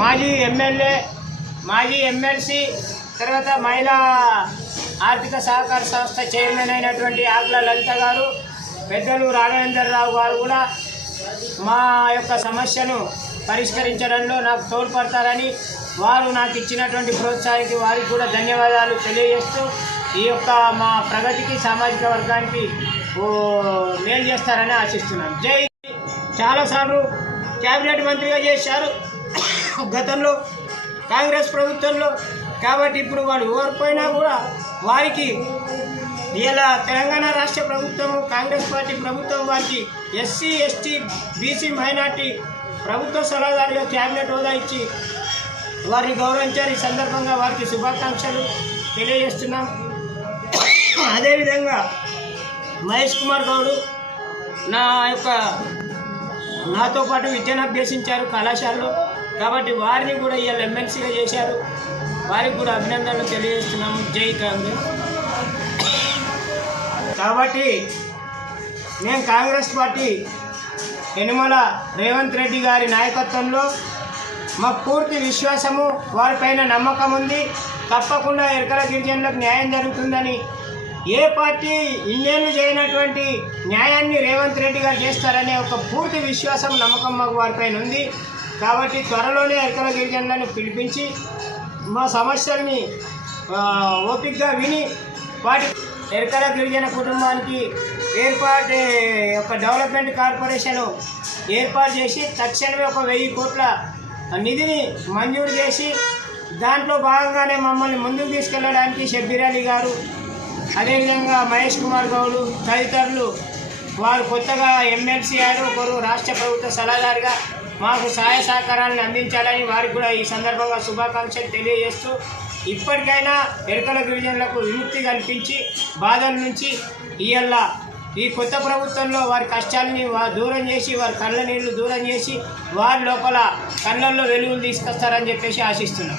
మాజీ ఎమ్మెల్యే మాజీ ఎమ్మెల్సీ తర్వాత మహిళా ఆర్థిక సహకార సంస్థ చైర్మన్ అయినటువంటి ఆకుల లలిత గారు పెద్దలు రాఘవేంద్రరావు గారు కూడా మా యొక్క సమస్యను పరిష్కరించడంలో నాకు తోడ్పడతారని వారు నాకు ఇచ్చినటువంటి ప్రోత్సాహానికి వారికి కూడా ధన్యవాదాలు తెలియజేస్తూ ఈ యొక్క మా ప్రగతికి సామాజిక వర్గానికి మేలు చేస్తారని ఆశిస్తున్నాను. జై చాలాసార్లు క్యాబినెట్ మంత్రిగా చేశారు. గతంలో కాంగ్రెస్ ప్రభుత్వంలో కాబట్టి ఇప్పుడు వాళ్ళు ఓడిపోయినా కూడా వారికి ఇలా తెలంగాణ రాష్ట్ర ప్రభుత్వం కాంగ్రెస్ పార్టీ ప్రభుత్వం వారికి ఎస్సీ ఎస్టీ బీసీ మైనార్టీ ప్రభుత్వ సలహాదారుగా క్యాబినెట్ హోదా ఇచ్చి వారిని గౌరవించారు. ఈ సందర్భంగా వారికి శుభాకాంక్షలు తెలియజేస్తున్నాం. అదేవిధంగా మహేష్ కుమార్ గౌడు నా యొక్క నాతో పాటు విద్యను అభ్యసించారు కళాశాలలో. కాబట్టి వారిని కూడా ఇవాళ ఎమ్మెల్సీగా చేశారు. వారికి కూడా అభినందనలు తెలియజేస్తున్నాము. జై కాంగ్రెస్. కాబట్టి మేము కాంగ్రెస్ పార్టీ యనుమల రేవంత్ రెడ్డి గారి నాయకత్వంలో మాకు పూర్తి విశ్వాసము వారిపైన నమ్మకం ఉంది. తప్పకుండా ఎరకల గిరిజనులకు న్యాయం జరుగుతుందని ఏ పార్టీ ఇన్నేళ్ళు చేయనటువంటి న్యాయాన్ని రేవంత్ రెడ్డి గారు చేస్తారనే ఒక పూర్తి విశ్వాసం నమ్మకం మాకు వారిపైన ఉంది. కాబట్టి త్వరలోనే ఎరకల గిరిజనులను పిలిపించి మా సమస్యల్ని ఓపిక్గా ఓపికగా విని వాటి ఎరకల గిరిజన కుటుంబానికి ఏర్పాటు ఒక డెవలప్మెంట్ కార్పొరేషన్ ఏర్పాటు చేసి తక్షణమే ఒక వెయ్యి కోట్ల నిధిని మంజూరు చేసి దాంట్లో భాగంగానే మమ్మల్ని ముందుకు తీసుకెళ్ళడానికి షబ్బీర్ అలీ గారు అదేవిధంగా మహేష్ కుమార్ గౌడ్ తదితరులు వారు కొత్తగా ఎమ్మెల్సీ అయ్యారు. ఒకరు రాష్ట్ర ప్రభుత్వ సలహాదారుగా మాకు సహాయ సహకారాలను అందించాలని వారికి కూడా ఈ సందర్భంగా శుభాకాంక్షలు తెలియజేస్తూ ఇప్పటికైనా ఎరుకల గిరిజనులకు విముక్తి కల్పించి బాధల నుంచి ఇయ్యల్ల. ఈ కొత్త ప్రభుత్వంలో వారి కష్టాలని వారు దూరం చేసి వారి కళ్ళ నీళ్ళు దూరం చేసి వారి లోపల కళ్ళల్లో వెలుగులు తీసుకొస్తారని చెప్పేసి ఆశిస్తున్నాం.